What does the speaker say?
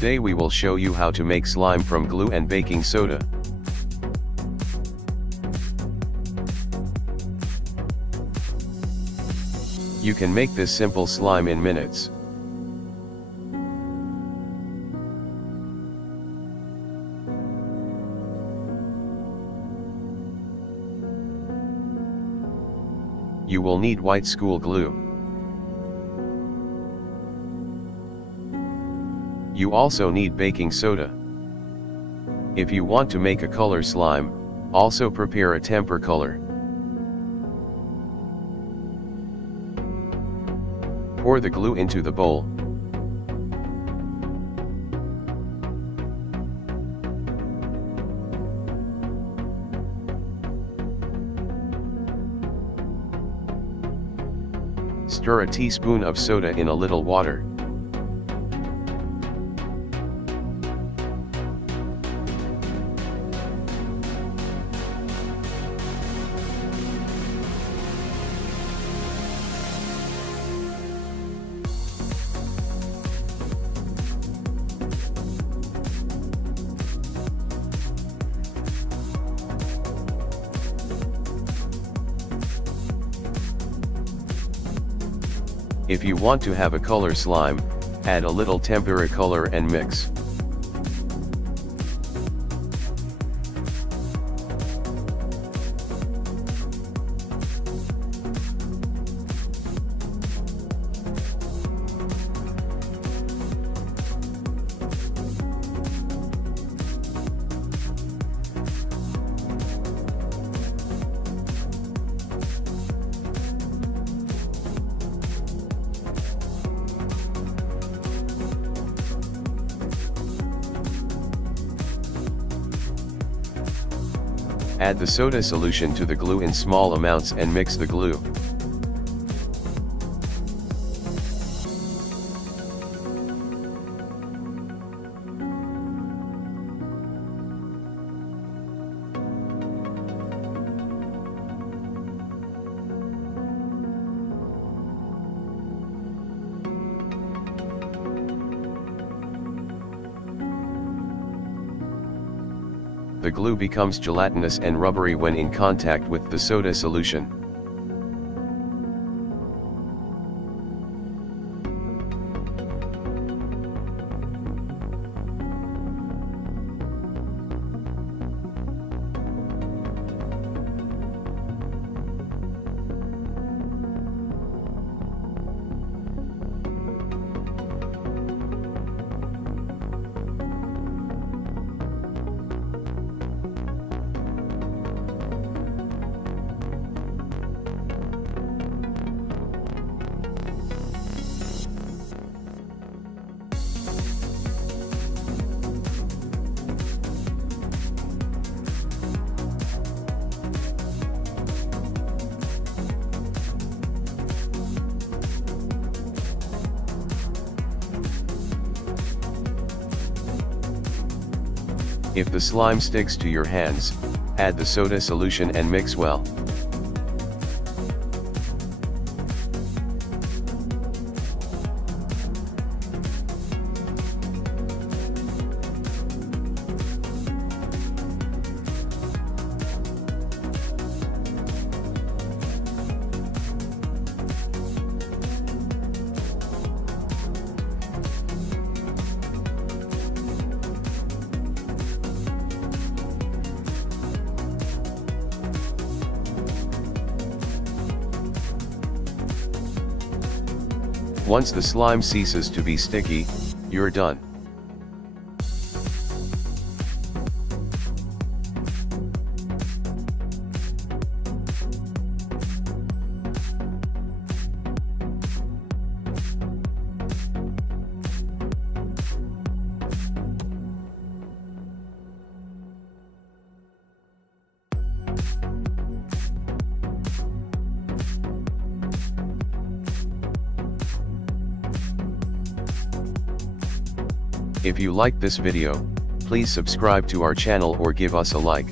Today we will show you how to make slime from glue and baking soda. You can make this simple slime in minutes. You will need white school glue. You also need baking soda. If you want to make a color slime, also prepare a temper color. Pour the glue into the bowl. Stir a teaspoon of soda in a little water. If you want to have a color slime, add a little tempera color and mix. Add the soda solution to the glue in small amounts and mix the glue. The glue becomes gelatinous and rubbery when in contact with the soda solution. If the slime sticks to your hands, add the soda solution and mix well. Once the slime ceases to be sticky, you're done. If you liked this video, please subscribe to our channel or give us a like.